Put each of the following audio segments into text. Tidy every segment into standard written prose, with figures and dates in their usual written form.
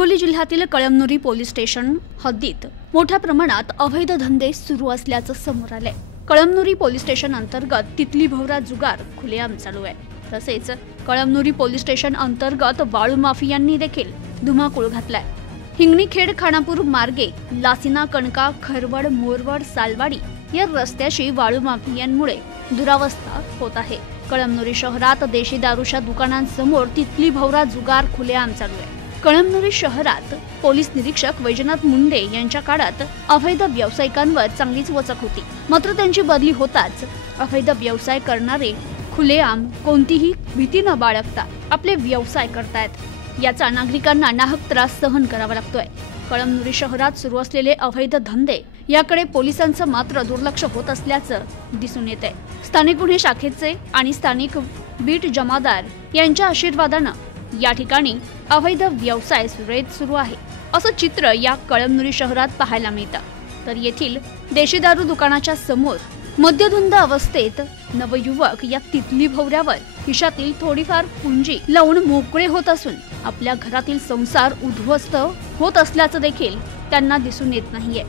हिंगोली जिल्ह्यातील Kalamnuri police station हद्दीत मोठ्या प्रमाणात अवैध धंदे सुरू असल्याचं समोर आलंय। कळमनुरी पोलीस स्टेशन अंतर्गत तितली भवरा जुगार खुलेआम चालू आहे। तसेच कळमनुरी पोलीस स्टेशन अंतर्गत वाळू माफियांनी देखील धुमाकूळ घातलाय। हिंगणीखेड खानापूर मार्गे लासिना कणका खरवड मोरवड सालवाडी या रस्त्याशी वाळू माफियांमुळे दुरावस्था होत आहे। कळमनुरी शहरात देशी दारूच्या दुकानांसमोर तितली भवरा जुगार खुलेआम चालू आहे। कळमनुरी शहरात पोलीस निरीक्षक वैजनाथ मुंडे यांच्या काळात अवैध व्यावसायिकांवर चांगलीच वचक होती, मात्र त्यांची बदली होताच अवैध व्यवसाय करणारे खुलेआम कोणतीही भीती न बाळगता आपले व्यवसाय करतायत। याचा नागरिकांना नाहक त्रास सहन करावा लागतोय। कळमनुरी शहरात सुरू असलेले अवैध धंदे याकडे पोलिसांचं मात्र दुर्लक्ष होत असल्याचं दिसून येतंय। स्थानिक गुन्हे शाखेचे आणि स्थानिक बीट जमादार यांच्या आशीर्वादानं या ठिकाणी अवैध व्यवसाय सुरळीत सुरू आहे असं चित्र या कळमनुरी शहरात पाहायला मिळतं। तर येथील देशी दारू दुकानाच्या समोर मद्यधुंद अवस्थेत नवयुवक या तितली भवऱ्यावर खिशातील थोडीफार पुंजी लावून मोकळे होत असून आपल्या घरातील संसार उद्ध्वस्त होत असल्याचं देखील त्यांना दिसून येत नाहीये।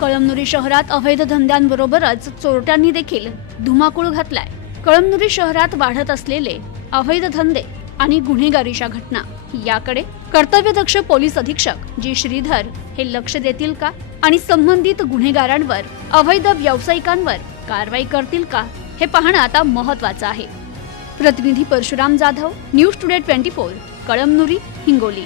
कळमनुरी शहरात अवैध धंद्यांबरोबरच चोरट्यांनी देखील धुमाकूळ घातलाय। कळमनुरी शहरात वाढत असलेले अवैध धंदे आणि गुन्हेगारीच्या घटना याकडे कर्तव्यदक्ष पोलीस अधीक्षक जी श्रीधर हे लक्ष देतील का आणि संबंधित गुन्हेगारांवर अवैध व्यावसायिकांवर कारवाई करतील का हे पाहणं आता महत्त्वाचं आहे। प्रतिनिधी परशुराम जाधव, न्यूज टुडे 24, कळमनुरी, हिंगोली।